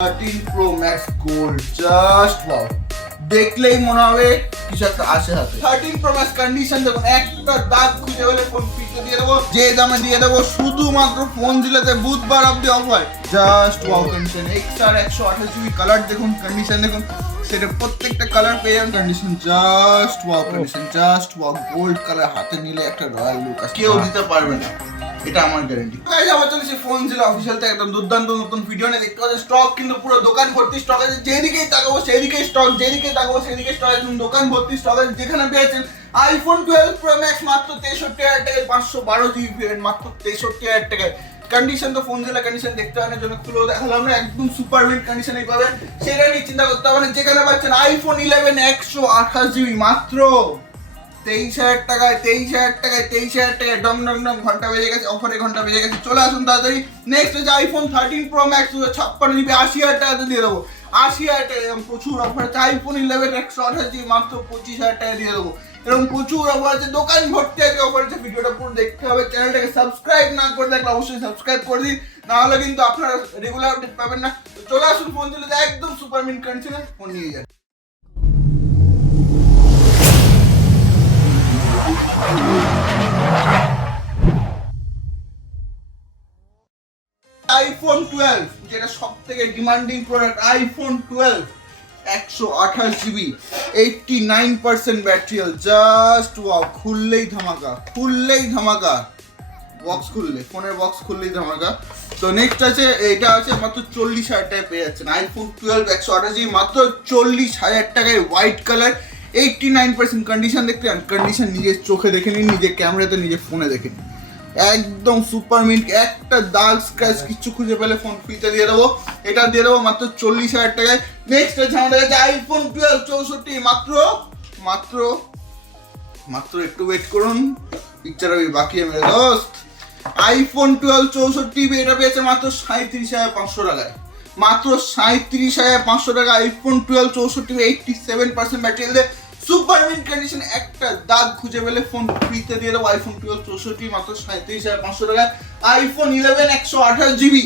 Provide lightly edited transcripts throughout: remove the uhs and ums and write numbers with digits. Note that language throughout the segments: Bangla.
13 Pro Max Gold, just wow. দেখলেই মনে হবে কিছু একটা আসে হাতে। 13 Pro Max কন্ডিশন দেখুন, একটা দাগ খুঁজে হলে ফোন ফিতে দিয়ে দেবো, যে দামে দিয়ে দেবো, শুধুমাত্র ফোন দিলেতে বুধবার অবধি offer. Just wow condition, XR 128GB colour দেখুন, কন্ডিশন দেখুন, সেটা প্রত্যেকটা কালার পেয়ে যাবেন। Condition just wow condition, just wow. Gold colour হাতে নিলে একটা রয়্যাল লুক আসে, কেউ দিতে পারবে না, এটা আমার গ্যারান্টি। গাইস আবার চলেছে ফোন জিলা অফিশিয়াল থেকে একদম দুর্দান্ত নতুন ভিডিও নিয়ে। দেখতে পাচ্ছেন স্টক কিন্তু পুরো দোকান ভর্তি স্টক আছে, যেদিকেই তাকাবো সেদিকেই স্টক, যেদিকেই তাকাবো সেদিকে স্টক, একদম দোকান ভর্তি স্টক আছে। যেখানে পেয়েছেন iPhone 12 Pro Max মাত্র 63,000 টাকায়, 512GB ভেরিয়েন্ট মাত্র 63,000 টাকায়। কন্ডিশন তো ফোন জিলা কন্ডিশন দেখতে হবে না, জন্য খুলে দেখালাম না, একদম সুপার মিন্ট কন্ডিশনে পাবেন, সেটা নিয়ে চিন্তা করতে হবে না। যেখানে পাচ্ছেন iPhone 11 128GB মাত্র 23,000 টাকায়, 23,000 টাকায়, 23,000 টাকায়। ডম ডম ডম ঘন্টা বেজে গেছে, অফারে ঘন্টা বেজে গেছে, চলে আসুন তাড়াতাড়ি। নেক্সট হচ্ছে iPhone 13 Pro Max 56GB 80,000 টাকাতে দিয়ে দেবো, 80,000 টাকা। এরকম প্রচুর অফার আছে। iPhone 11 128GB মাত্র 25,000 টাকা দিয়ে দেবো, এরকম প্রচুর অফার আছে, দোকান ভর্তি আছে অফার আছে। ভিডিওটা পুরো দেখতে হবে, চ্যানেলটাকে সাবস্ক্রাইব না করে থাকলে অবশ্যই সাবস্ক্রাইব করে দিন, নাহলে কিন্তু আপনারা রেগুলার আপডেট পাবেন না। তো চলে আসুন ফোন দিলে একদম সুপার মিন্ট কন্ডিশনে ফোন নিয়ে যান। iPhone 12 যেটা সবথেকে demanding product, iPhone 12 128GB 89% battery, just wow. খুললেই ধামাকা, খুললেই ধামাকা, বক্স খুললে, ফোনের বক্স খুললেই ধামাকা। তো নেক্সট আছে, এটা আছে মাত্র 40,000 টাকায় পেয়ে যাচ্ছেন iPhone 12 128GB মাত্র 40,000 টাকায়, হোয়াইট কালার, 89% কন্ডিশন। দেখতে পান কন্ডিশন, নিজের চোখে দেখে নিন, নিজের ক্যামেরাতে, নিজের ফোনে দেখে নিন, একদম সুপার মিন্ট। একটা দাগ স্ক্র্যাচ কিচ্ছু খুঁজে পেলে ফোন ফ্রিতে দিয়ে দেবো, এটা দিয়ে দেবো মাত্র 40,000 টাকায়। নেক্সট হচ্ছে আমাদের কাছে iPhone 12 64 মাত্র মাত্র মাত্র একটু ওয়েট করুন, পিকচার আমি বাকি মেরে দোস্ত। iPhone 12 64GB এটা পেয়েছে মাত্র 37,500 টাকায়, মাত্র 37,500 টাকা। iPhone 12 64GB 87% ব্যাটারি দিয়ে সুপার মিন্ট কন্ডিশন, একটা দাগ খুঁজে পেলে ফোন ফ্রিতে দিয়ে দেবো। iPhone 12 64 মাত্র 37,500 টাকায়। iPhone 11 128GB,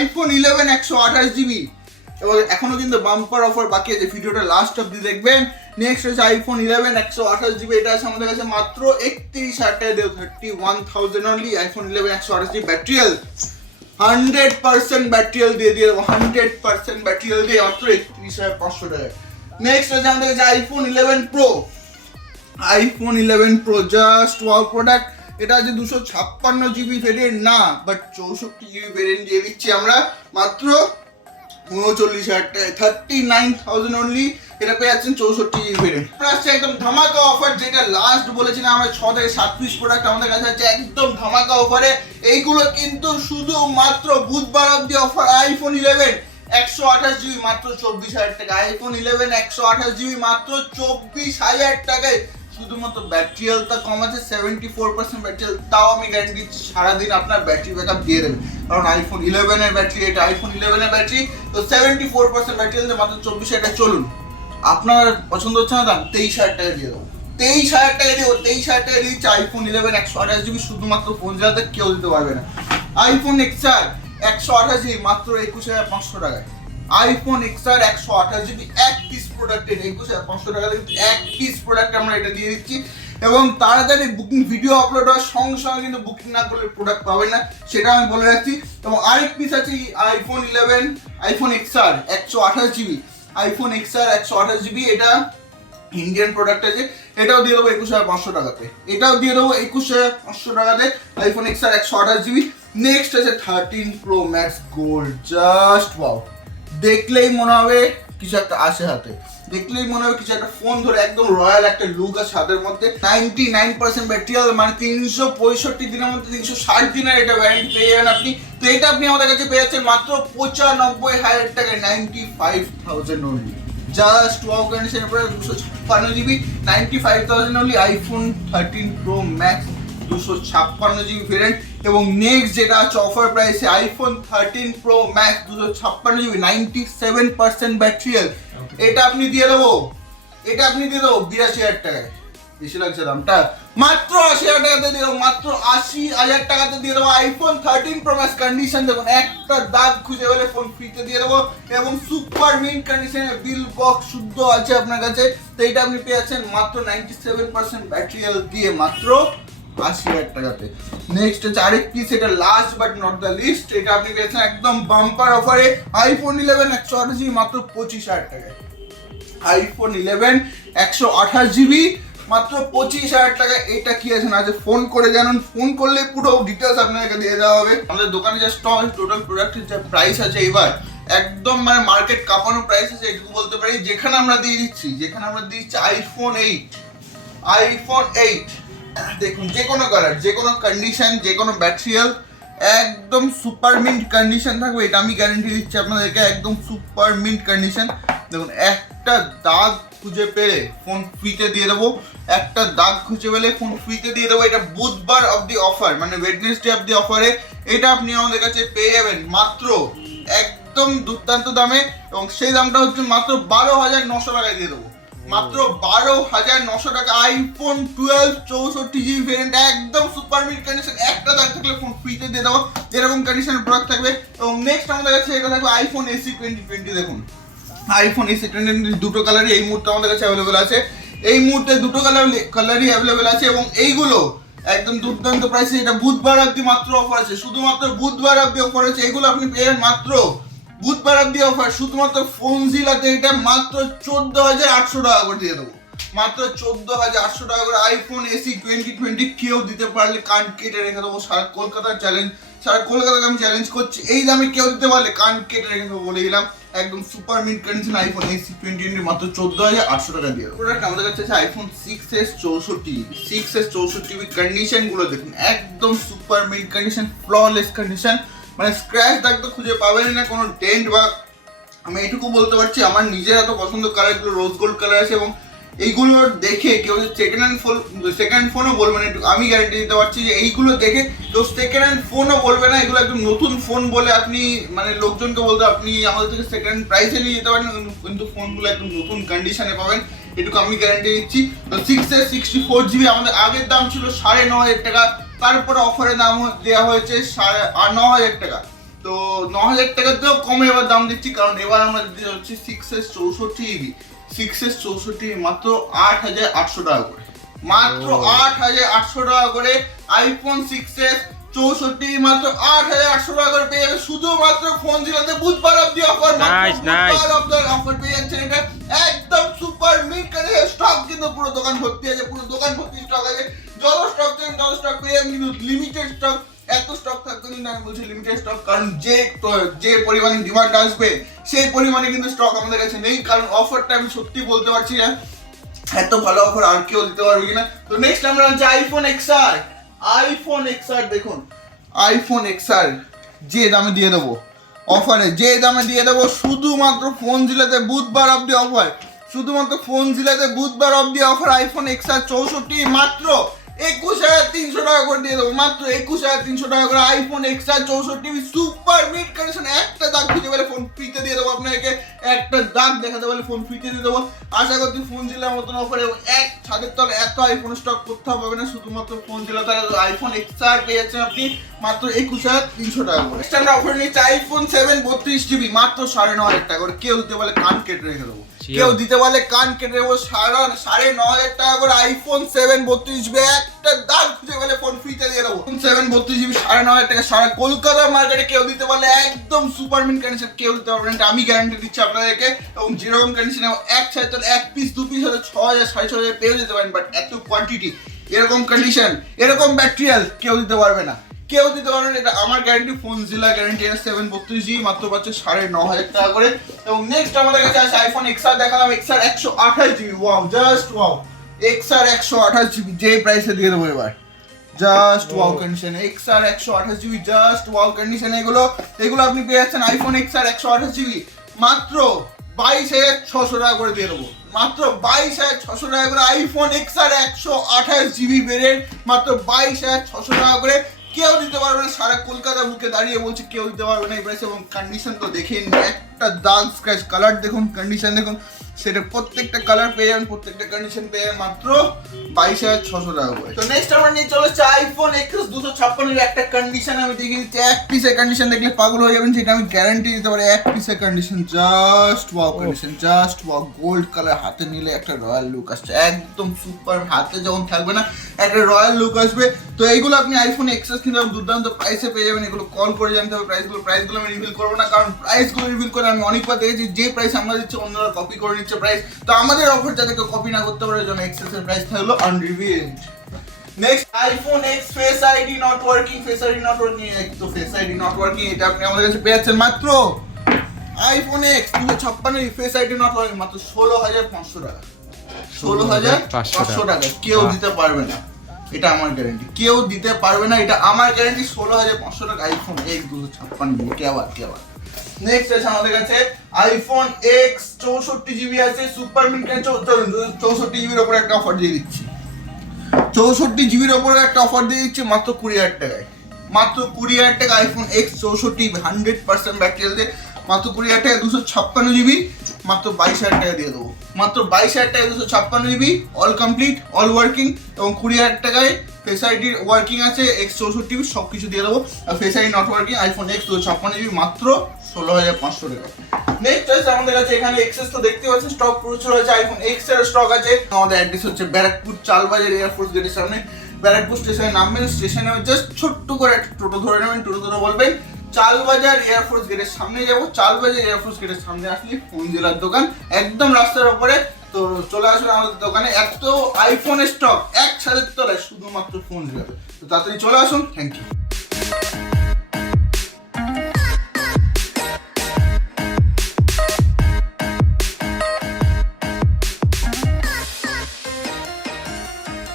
iPhone 11 128GB, এবং এখনো কিন্তু বাম্পার অফার বাকি আছে, ভিডিওটা লাস্ট অবধি দেখবেন। নেক্সট হচ্ছে iPhone 11 128GB, এটা আছে আমাদের কাছে মাত্র 31,000 টাকা দেবো, 31,000 only. iPhone 11 128GB battery, 100% battery দিয়ে দেবো, 100% ব্যাটারি দিয়ে মাত্র 31,500 টাকা। নেক্সট হচ্ছে আমাদের কাছে iPhone 11 Pro, iPhone 11 Pro just wow product. এটা আছে 256GB ভেরিয়েন্ট না, বাট 64GB ভেরিয়েন্ট দিয়ে দিচ্ছি আমরা মাত্র 39,000 টাকায়, 39,000 অনলি। এটা পেয়ে যাচ্ছেন 64GB ভেরিয়েন্ট। আসছে একদম ধামাকা অফার, যেটা লাস্ট বলেছিলাম আমরা 6 থেকে 7 পিস প্রোডাক্ট আমাদের কাছে আছে একদম ধামাকা অফারে। এইগুলো কিন্তু শুধুমাত্র বুধবার অবধি অফার। iPhone 11 128GB মাত্র 24,000 টাকা, iPhone 11 128GB মাত্র 24,000 টাকায়। শুধুমাত্র ব্যাটারি হেলথটা কম আছে, 74% ব্যাটারি হেলথ, তাও আমি গ্যারান্টি দিচ্ছি সারাদিন আপনার ব্যাটারি ব্যাকআপ দিয়ে দেবে, কারণ iPhone 11 এর ব্যাটারি, এটা iPhone 11 এর ব্যাটারি, তো 74% ব্যাটারি হেলথ মাত্র 24,000 টাকা। চলুন, আপনার পছন্দ হচ্ছে না দাম, 23,000 টাকা দিয়ে দেবো, 23,000 টাকা দিয়ে 23,000 টাকা দিচ্ছি iPhone 11 128GB, শুধুমাত্র ফোন চালাতে কেউ দিতে পারবে না। iPhone XR 128GB মাত্র 21,500 টাকায়, iPhone XR 128GB এক পিস প্রোডাক্টের 21,500 টাকা থেকে এক পিস প্রোডাক্ট আমরা এটা দিয়ে দিচ্ছি। এবং তাড়াতাড়ি বুকিং, ভিডিও আপলোড হওয়ার সঙ্গে সঙ্গে কিন্তু বুকিং না করলে প্রোডাক্ট পাবেন না, সেটা আমি বলে রাখছি। এবং আরেক পিস আছে iPhone 11 iPhone XR 128GB, iPhone XR 128GB, এটা ইন্ডিয়ান প্রোডাক্ট আছে, এটাও দিয়ে দেবো 21,500 টাকাতে, এটাও দিয়ে দেবো 21,500 টাকাতে iPhone XR 128GB। নেক্সট আছে 13 Pro Max Gold, just wow. দেখলেই মনে হবে কিছু একটা আসে হাতে, দেখলেই মনে হবে কিছু একটা ফোন ধরে, একদম রয়্যাল একটা লুক আছে হাতের মধ্যে। 99% ব্যাটারি, মানে 365 দিনের মধ্যে 360 দিনের এটা ওয়ারেন্টি পেয়ে যাবেন আপনি। তো এটা আপনি আমাদের কাছে পেয়ে যাচ্ছেন মাত্র 95,000 টাকায়, 95,000 অনলি, জাস্ট ওয়াও কন্ডিশনের পরে 256GB, 95,000 only. iPhone 13 Pro Max 256GB variant. এবং নেক্সট যেটা আছে অফার প্রাইসে iPhone 13 Pro Max 256GB 97% battery health, এটা আপনি দিয়ে দেবো 82,000 টাকায়, বেশি লাগছে দামটা, মাত্র 80,000 টাকাতে দিয়ে দেবো, মাত্র 80,000 টাকাতে দিয়ে দেবো আইফোন 13 প্রো ম্যাক্স। কন্ডিশন দেখুন, একটা দাগ খুঁজে পেলে ফোন ফ্রিতে দিয়ে দেবো এবং সুপার মিন্ট কন্ডিশনে বিল বক্স শুদ্ধ আছে আপনার কাছে। তো এটা আপনি পেয়ে যাচ্ছেন মাত্র 97% ব্যাটারি হেলথ দিয়ে মাত্র 80,000 টাকাতে। নেক্সট হচ্ছে আরেক পিস, এটা last but not the least, এটা আপনি পেয়েছেন একদম বাম্পার অফারে আইফোন 11 128 মাত্র 25,000 টাকায়। আইফোন 11 128 মাত্র 25,000 টাকা। এটা কি আছে না আছে ফোন করে জানুন, ফোন করলে পুরো ডিটেলস আপনাকে দিয়ে দেওয়া হবে। আমাদের দোকানে যা স্টক টোটাল প্রোডাক্টের যা প্রাইস আছে এবার একদম মানে মার্কেট কাঁপানো প্রাইস আছে এটুকু বলতে পারি। যেখানে আমরা দিয়ে দিচ্ছি আইফোন 8 দেখুন, যে কোনো কালার, যে কোনো কন্ডিশন, যে কোনো ব্যাটারি হেলথ একদম সুপার মিন্ট কন্ডিশন থাকবে, এটা আমি গ্যারান্টি দিচ্ছি আপনাদেরকে, একদম সুপার মিন্ট কন্ডিশন। দেখুন, একটা দাগ খুঁজে পেলে ফোন ফ্রিতে দিয়ে দেবো, একটা দাগ খুঁজে পেলে ফোন ফ্রিতে দিয়ে দেবো। এটা বুধবার অবধি অফার, মানে ওয়েডনেসডে অবধি অফারে এটা আপনি আমাদের কাছে পেয়ে যাবেন মাত্র একদম দুর্দান্ত দামে, এবং সেই দামটা হচ্ছে মাত্র 12,900 টাকায় দিয়ে দেবো, মাত্র 12,900 টাকা। আইফোন 12 64GB ভেরিয়েন্ট একদম সুপার মিড কন্ডিশন, একটা দাগ থাকলে ফোন ফ্রিতে দিয়ে দেবো, যেরকম কন্ডিশনের প্রোডাক্ট থাকবে। এবং নেক্সট আমাদের কাছে এটা থাকবে আইফোন এসি 2020। দেখুন, আইফোন এসি 2020 দুটো কালারই এই মুহূর্তে আমাদের কাছে অ্যাভেলেবেল আছে, এই মুহূর্তে দুটো কালারই অ্যাভেলেবেল আছে, এবং এইগুলো একদম দুর্দান্ত প্রাইসে। এটা বুধবার অবধি মাত্র অফার আছে, শুধুমাত্র বুধবার অবধি অফার আছে। এগুলো আপনি পেয়ে মাত্র বুধবার অবধি অফার, শুধুমাত্র ফোন জিলাতে এটা মাত্র 14,800 টাকা করে দিয়ে দেবো, মাত্র 14,800 টাকা করে। আইফোন এসি 2020 কেউ দিতে পারলে কান কেটে রেখে দেবো, সারা কলকাতার চ্যালেঞ্জ, সারা কলকাতাকে আমি চ্যালেঞ্জ করছি, এই দামে কেউ দিতে পারলে কান কেটে রেখে দেবো বলে দিলাম। একদম super mid condition iPhone AC 2020 মাত্র 14,800 টাকা দিয়ে দেবো। প্রোডাক্ট আমাদের কাছে আছে আইফোন 6s 64GB কন্ডিশন গুলো দেখুন, একদম super mid condition, flawless condition, মানে স্ক্র্যাচ দাগ তো খুঁজে পাবেনই না, কোনো ডেন্ট বা, আমি এইটুকু বলতে পারছি আমার নিজের এত পছন্দ কালারগুলো রোজ গোল্ড কালার আছে, এবং এইগুলো দেখে কেউ সেকেন্ড ফোনও বলবে না, একটু আমি গ্যারান্টি দিতে পারছি যে এইগুলো দেখে কেউ সেকেন্ড হ্যান্ড ফোনও বলবে না, এগুলো একদম নতুন ফোন বলে আপনি মানে লোকজনকে বলতে আপনি আমাদের থেকে সেকেন্ড প্রাইসে নিয়ে যেতে পারেন, কিন্তু ফোনগুলো একদম নতুন কন্ডিশনে পাবেন, এটুকু আমি গ্যারান্টি দিচ্ছি। তো 6s 64GB আমাদের আগের দাম ছিল 9,500 টাকা, তারপরে অফারে দাম দেওয়া হয়েছে 9,500 টাকা। তো 9,000 টাকাতেও কমে এবার দাম দিচ্ছি, কারণ এবার আমরা দিতে হচ্ছে 6s 64GB মাত্র 8,800 টাকা করে, মাত্র 8,800 টাকা করে। আইফোন 6s 64 মাত্র 8,800 টাকা করে পেয়ে যাবে, শুধুমাত্র ফোন জিলাতে বুধবার অবধি অফার, বুধবার অবধি অফার পেয়ে যাচ্ছেন। এটা একদম সুপার মিড কন্ডিশন, স্টক কিন্তু পুরো দোকান ভর্তি আছে, পুরো দোকান ভর্তি স্টক আছে, যত স্টক চান তত স্টক পেয়ে যাবেন, কিন্তু লিমিটেড স্টক, এত স্টক থাকতো কিন্তু আমি বলছি লিমিটেড স্টক, কারণ যে পরিমাণে ডিমান্ড আসবে সেই পরিমাণে কিন্তু স্টক আমাদের কাছে নেই, কারণ অফারটা আমি সত্যি বলতে পারছি না এত ভালো অফার আর কেউ দিতে পারবে কিনা। তো নেক্সট আমরা হচ্ছে আইফোন XR দেখুন, আইফোন XR যে দামে দিয়ে দেবো অফারে, যে দামে দিয়ে দেবো, শুধুমাত্র ফোন জিলাতে বুধবার অবধি অফার, শুধুমাত্র ফোন জিলাতে বুধবার অবধি অফার। আইফোন XR 64 মাত্র 21,300 টাকা করে দিয়ে দেবো, মাত্র 21,300 টাকা করে। IPhone XR 64 super mid condition, একটা দাগ খুঁজে পেলে ফোন ফ্রিতে দিয়ে দেবো আপনাকে, একটা দাগ দেখাতে পারলে ফোন ফ্রিতে দিয়ে দেবো। আশা করছি ফোন জেলার মতন অফারে এক ছাদের তলে এত আইফোন স্টক করতে হবে না, শুধুমাত্র ফোন জেলা তারা আইফোন XR পেয়ে যাচ্ছেন আপনি মাত্র 21,300 টাকা করে। স্ট্যান্ডার্ড অফার নিচ্ছে আইফোন 7 32GB মাত্র 9,500 টাকা করে, কেউ দিতে পারলে কান কেটে রেখে দেবো, কেউ দিতে পারলে কান কেটে দেবো, 9,500 টাকা করে। আইফোন 7 32GB একটা দাগ খুঁজে পেলে ফোন ফ্রিতে দিয়ে দেবো, 7 32GB 9,500 টাকা। সারা কলকাতা মার্কেটে কেউ দিতে পারলে একদম সুপার মিন কন্ডিশন, কেউ দিতে পারবেন, আমি গ্যারান্টি দিচ্ছি আপনাদেরকে। এবং যেরকম কন্ডিশনে এক ছাড়ে তাহলে এক পিস দু পিস হলে 6,000 6,500 পেয়ে যেতে পারেন, বাট এত কোয়ান্টিটি, এরকম কন্ডিশন, এরকম ব্যাটারিয়াল কেউ দিতে পারবে না, কেউ দিতে পারবেন, এটা আমার গ্যারান্টি, ফোন জিলা গ্যারান্টি। এটা 7 32GB মাত্র পাচ্ছে 9,500 টাকা করে। এবং নেক্সট আমাদের কাছে আছে আইফোন XR দেখালাম, XR 128GB, wow, just wow, XR 128GB যে প্রাইসে দিয়ে দেবো এবার, just wow condition. XR 128GB just wow condition, এগুলো আপনি পেয়ে যাচ্ছেন আইফোন XR 128GB মাত্র 22,600 টাকা করে দিয়ে দেবো, মাত্র 22,600 টাকা করে। আইফোন XR 128GB ভেরিয়েন্ট মাত্র 22,600 টাকা করে, কেউ দিতে পারবে না, সারা কলকাতা বুকে দাঁড়িয়ে বলছে কেউ দিতে পারবে না এই প্রাইসে। এবং কন্ডিশন তো দেখেন, একটা দাগ স্ক্র্যাচ, কালার দেখুন, কন্ডিশন দেখুন, সেটা প্রত্যেকটা কালার পেয়ে যাবেন, প্রত্যেকটা কন্ডিশন পেয়ে যাবেন মাত্র 22,600 টাকা করে। তো নেক্সট আমরা নিয়ে চলে এসেছি আইফোন এক্স 256 এর একটা কন্ডিশন আমি দেখিয়ে দিচ্ছি। এক পিসের কন্ডিশন দেখলে পাগল হয়ে যাবেন, সেটা আমি গ্যারান্টি দিতে পারি। এক পিসের condition, just wow condition, just wow. Gold colour, হাতে নিলে একটা রয়্যাল লুক আসছে, একদম সুপার। হাতে যখন থাকবে না একটা রয়্যাল লুক আসবে। তো এইগুলো আপনি আইফোন এক্সএস কিনতে দুর্দান্ত প্রাইসে পেয়ে যাবেন। এগুলো কল করে জানতে হবে প্রাইসগুলো আমি রিভিল করবো না, কারণ প্রাইসগুলো রিভিল করে আমি অনেকবার দেখেছি যে প্রাইস আমরা দিচ্ছি অন্যরা কপি করে নিচ্ছে প্রাইস। তো আমাদের অফার যাতে কেউ কপি না করতে পারে, জন্য এক্সএস এর প্রাইস থাকলো unrevealed. Next iPhone X Face ID not working, Face ID not working. তো ফেস আইডি নট ওয়ার্কিং এটা আপনি আমাদের কাছে পেয়ে যাচ্ছেন মাত্র iPhone X 256 Face ID not working মাত্র 16,500 টাকা। 16,500 টাকা কেউ দিতে পারবে না, এটা আমার গ্যারান্টি। কেউ দিতে পারবে না, এটা আমার গ্যারান্টি। 16,500 টাকা আইফোন এক্স 256 কে আবার। নেক্সট আছে আমাদের কাছে আইফোন এক্স 64GB আছে, সুপার মিন্ট। 64GBর উপরে একটা অফার দিয়ে দিচ্ছি। 64GBর উপরে একটা অফার দিয়ে দিচ্ছি মাত্র 20,000 টাকায়। মাত্র 20,000 টাকা আইফোন এক্স 64 100% ব্যাটারি হেলথে মাত্র 20,000 টাকা 256GB মাত্র 22,000 টাকা দিয়ে দেবো। মাত্র 22,000 টাকায় 256GB all complete, all working, এবং 20,000 টাকায় ফেস আইডির ওয়ার্কিং আছে, এক্স 64GB সব কিছু দিয়ে দেবো। আর Face ID not working iPhone X 256GB মাত্র 16,500 টাকা। নেক্সট আছে আমাদের কাছে এখানে এক্সেস তো দেখতে পাচ্ছেন, স্টক প্রচুর আছে। আইফোন এক্স এর স্টক আছে। আমাদের অ্যাড্রেস হচ্ছে ব্যারাকপুর চালবাজার এয়ারফোর্স গেটের সামনে। ব্যারাকপুর স্টেশনে নামবেন, স্টেশনে জাস্ট ছোট্ট করে একটা টোটো ধরে নেবেন, টোটো ধরে বলবেন চালবাজার এয়ারফোর্স গেটের সামনে যাবো। চালবাজার এয়ারফোর্স গেটের সামনে আসলে ফোন জেলার দোকান একদম রাস্তার উপরে। তো চলে আসবেন আমাদের দোকানে। এত আইফোনের স্টক এক ছাদের তলায় শুধুমাত্র ফোন জেলাতে। তো তাড়াতাড়ি চলে আসুন। Thank you.